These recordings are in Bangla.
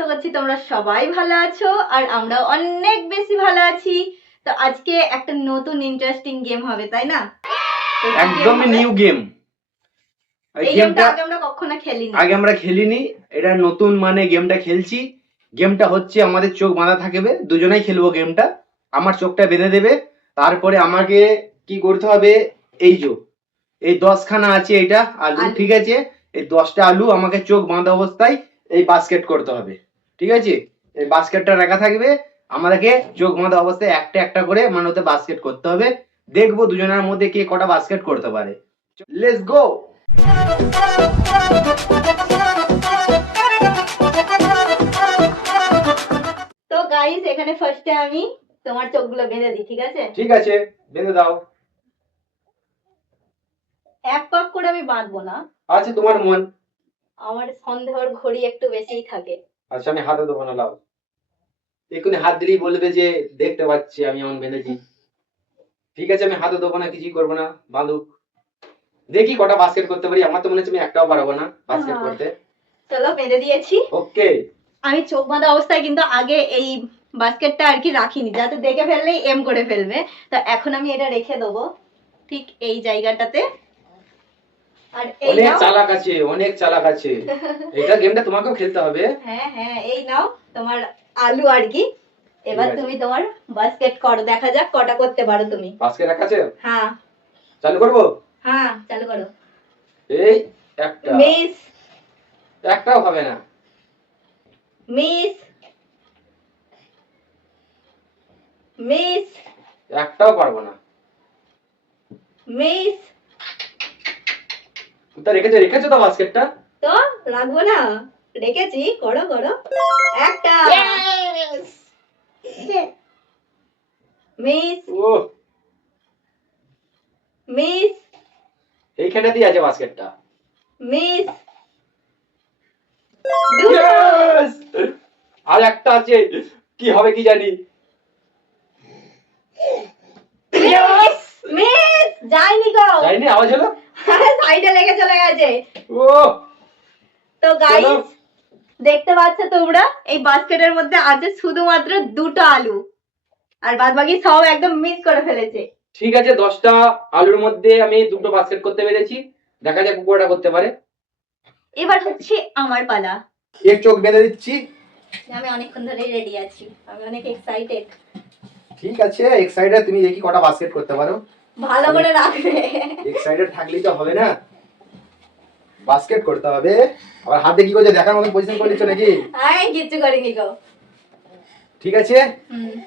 আশা করছি তোমরা সবাই ভালো আছো আর আমরা অনেক বেশি ভালো আছি। তো আজকে একটা নতুন ইন্টারেস্টিং গেম হবে, তাই না? একদমই নিউ গেম। এই গেমটা আগে আমরা কখনো খেলিনি। এটা নতুন গেমটা খেলছি। গেমটা হচ্ছে আমাদের চোখ বাঁধা থাকবে, দুজনেই খেলবো গেমটা। আমার চোখটা বেঁধে দেবে, তারপরে আমাকে কি করতে হবে, এই 10খানা আছে এটা আলু, ঠিক আছে? এই 10টা আলু আমাকে চোখ বাঁধা অবস্থায় এই বাস্কেট করতে হবে, ঠিক আছে? এই বাস্কেটটা রাখা থাকবে, আমাদেরকে চোখ বাঁধা অবস্থায় একটা একটা করে ওতে বাস্কেট করতে হবে। দেখবো দুজনের মধ্যে কে কটা বাস্কেট করতে পারে। Let's go. তো গাইস, এখানে ফার্স্টে আমি তোমার চোখগুলো বেঁধে দিই, ঠিক আছে? ঠিক আছে, বেঁধে দাও। এক পাক করে আমি বাঁধবো না। আচ্ছা, তোমার মন। আমার সন্দেহের ঘড়ি একটু বেশিই থাকে। আচ্ছা, আমি হাতে দেবো না, লাও। এক্ষুনি হাত দিলেই বলবে যে দেখতে পাচ্ছি আমি এমন বেঁধেছি। ঠিক আছে, আমি হাতে দেবো না, কিছুই করবো না, বাঁধুক। দেখি কটা বাস্কেট করতে পারি। আমার তো মনে হচ্ছে আমি একটাও পারবো না বাস্কেট করতে। চলো, বেঁধে দিয়েছি। ওকে। আমি চোখ বাঁধা অবস্থায় কিন্তু আগে এই বাস্কেটটা আর কি রাখিনি, যাতে দেখে ফেললেই এম করে ফেলবে। তো এখন আমি এটা রেখে দেবো ঠিক এই জায়গাটাতে। আর এই অনেক নাও, চালাক আছে, অনেক চালাক আছে। এটা গেমটা তোমাকেও খেলতে হবে। হ্যাঁ হ্যাঁ, এই নাও তোমার আলু আর কি। এবার তুমি তোমার বাস্কেট করো, দেখা যাক কটা করতে পারো তুমি। বাস্কেট রাখা আছে? হ্যাঁ। চালু করবো? হ্যাঁ, চালু করো। এই একটা, মিস। একটাও হবে না। মিস। মিস। একটাও পারবো না। মিস। তা রেখেছো তো বাস্কেটটা? তো রাখবো না, রেখেছি। করো করো। একটা। মিস। ও, মিস। এইখানেতেই আছে বাস্কেটটা। মিস। Yes! আর একটা আছে, কি হবে কি জানি। Yes! মিস। যায়নি গো, যায়নি, আওয়াজ হলো। সাইডে লেগে চলে গেছে। ও, তো গাইস, দেখতে পাচ্ছ তোমরা এই বাস্কেটের মধ্যে আছে শুধুমাত্র 2টা আলু, আর বাদ বাকি সব একদম মিস করে ফেলেছে। ঠিক আছে, 10টা আলুর মধ্যে আমি 2টো বাস্কেট করতে পেরেছি। দেখা যাক কটা করতে পারে। এবার হচ্ছে আমার পালা। এক চোখ বেঁধে দিচ্ছি। আমি অনেকক্ষণ ধরেই রেডি আছি, আমি অনেক এক্সাইটেড। ঠিক আছে, এক্সাইটেড তুমি দেখি কটা বাস্কেট করতে পারো। ভালো করে রাখবে। এক্সাইটেড থাকলেই তো হবে না, বাস্কেট করতে হবে। আবার হাতে কি করছে দেখার মতন পজিশন করে দিচ্ছ নাকি? আই কিচ্ছু করিনি গো। ঠিক আছে,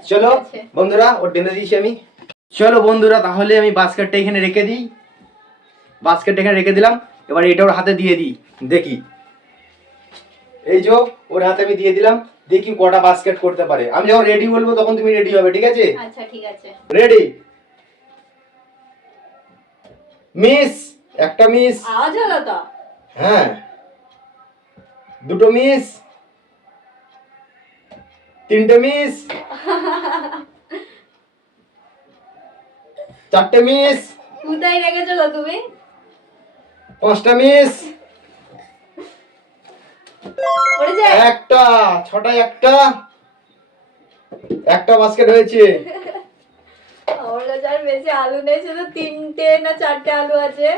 চলো বন্ধুরা, ওর বেঁধে দিয়েছি আমি। চলো বন্ধুরা, তাহলে আমি বাস্কেটটা এখানে রেখে দিই। বাস্কেটটা এখানে রেখে দিলাম। এবার এটা ওর হাতে দিয়ে দিই, দেখি। এই যে ওর হাতে আমি দিয়ে দিলাম, দেখি কটা বাস্কেট করতে পারে। আমি যখন রেডি বলবো তখন তুমি রেডি হবে, ঠিক আছে? আচ্ছা, ঠিক আছে। রেডি। মিস। একটা মিস। আওয়াজ হলো তো? হ্যাঁ। 2টো মিস। 3টে মিস। 4টে মিস। কোথায় রেখেছো গো তুমি? 5টা মিস। পড়েছে একটা। 6টায় একটা বাস্কেট হয়েছে। আমার কাছে আর বেশি আলু নেই, শুধু 3টে না 4টে আলু আছে।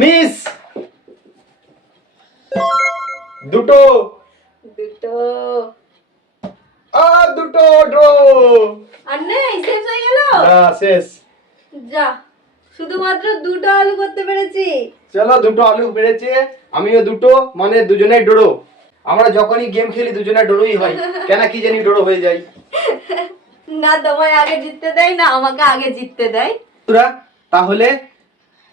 মিস। 2টো। 2টো। 2টো ড্র। আর নেই, শেষ হয়ে গেল। না, শেষ। যা, শুধুমাত্র 2টো আলু করতে পেরেছি। চলো, 2টো আলু পেরেছে, আমিও 2টো, মানে দুজনেই ডোরো। আমরা যখনই গেম খেলি দুজনে ডোরোই হয়, কেন কি জানি ডোরো হয়ে যায়। না তোমায় আগে জিততে দেয়, না আমাকে আগে জিততে দেয়। তাহলে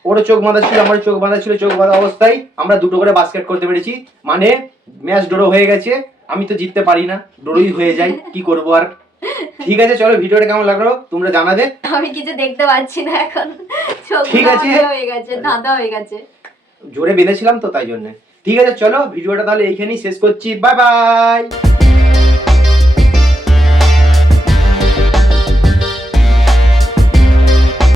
ওর চোখ বাঁধা ছিল, আমার চোখ বাঁধা ছিল, চোখ বাঁধা অবস্থায় আমরা 2টো করে বাস্কেট করতে পেরেছি, মানে ম্যাচ ডোরো হয়ে গেছে। আমি তো জিততে পারি না, ডোরোই হয়ে যায়, কি করবো আর। ঠিক আছে, চলো, ভিডিওটা কেমন লাগলো তোমরা জানাবে। আমি কিছু দেখতে পাচ্ছি না এখন, চোখ ঠিক আছে, হয়ে গেছে, ধাঁধা হয়ে গেছে। জোরে বেঁধেছিলাম তো তাই জন্য। ঠিক আছে, চলো ভিডিওটা তাহলে এইখানেই শেষ করছি। Bye bye.